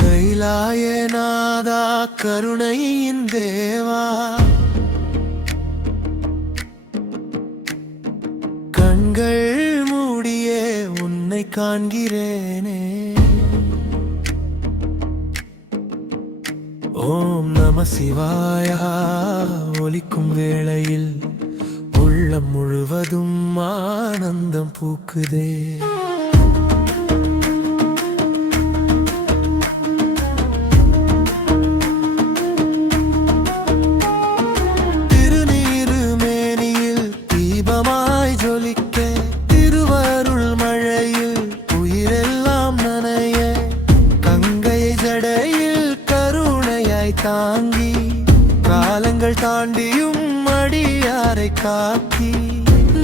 கைலாயநாதா கருணையின் தேவா, கண்கள் மூடியே உன்னை காண்கிறேனே. ஓம் நம சிவாயா ஒலிக்கும் வேளையில் உள்ளம் முழுவதும் ஆனந்தம் பூக்குதே. தாங்கி காலங்கள் தாண்டியும் அடியாரை காக்கி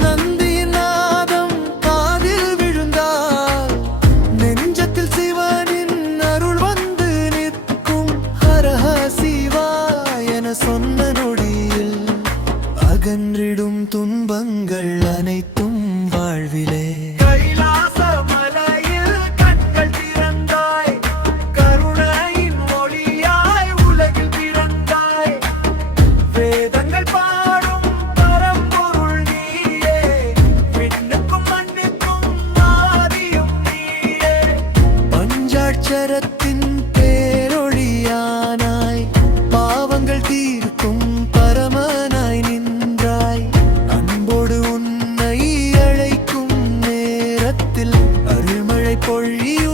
நந்தியின் நாதம் காதில் விழுந்தால் நெஞ்சத்தில் சிவனின் அருள் வந்து நிற்கும். ஹரஹ சிவா என சொன்ன நொடியில் அகன்றிடும் துன்பங்கள் அனைத்தும் வாழ்விலே. அச்சரத்தின் பேரொழியானாய் பாவங்கள் தீர்க்கும் பரமனாய் நின்றாய். அன்போடு உன்னை அழைக்கும் நேரத்தில் அருள்மழை பொழியும்.